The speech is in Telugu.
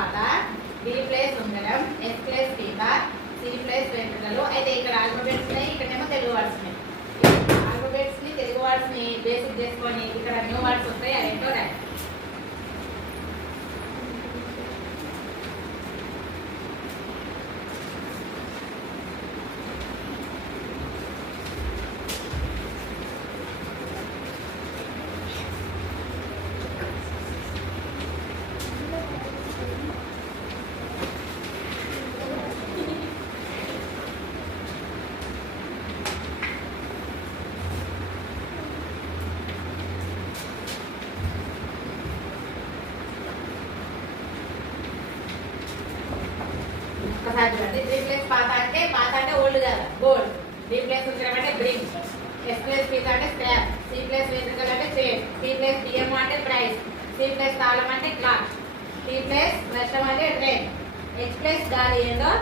పాత, బి ప్లేస్ ఉంగరం, ఎస్ ప్లేస్ పీత, సి ప్లేస్ వెంట్రుకలు. అయితే ఇక్కడ ఆల్ఫాబెట్స్ ఉన్నాయి, ఇక్కడేమో తెలుగు వర్డ్స్ ఉన్నాయి. ఆల్ఫాబెట్స్ ని తెలుగు వర్డ్స్ ని బేసిక్ చేసుకొని ఇక్కడ న్యూ వర్డ్స్ వస్తాయి, అదేంటో రాయి. ఒకసారి చూడండి. త్రీ ప్లేస్ పాత అంటే ఓల్డ్ కదా, గోల్డ్. బి ప్లేస్ ఉంగరం అంటే బ్రింగ్, ఎస్ ప్లేస్ పీత అంటే స్క్రాప్, సి ప్లేస్ వెంట్రుకలు అంటే చైన్, సి ప్లేస్ బియ్యం అంటే ప్రైస్, సి ప్లేస్ తాళం అంటే క్లాత్, సి ప్లేస్ వర్షం అంటే ట్రైన్, హెచ్ ప్లేస్ గాలి ఏందో